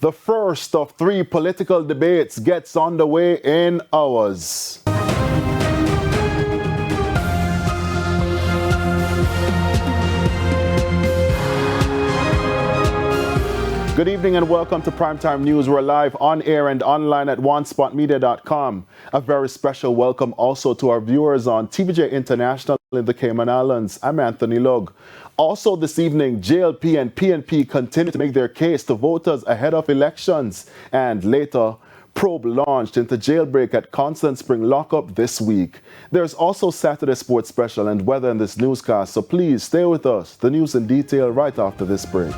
The first of 3 political debates gets underway in hours. Good evening and welcome to Primetime News. We're live on air and online at onespotmedia.com. A very special welcome also to our viewers on TVJ International in the Cayman Islands. I'm Anthony Lug. Also this evening, JLP and PNP continue to make their case to voters ahead of elections. And later, probe launched into jailbreak at Constant Spring lockup this week. There's also Saturday Sports Special and weather in this newscast, so please stay with us. The news in detail right after this break.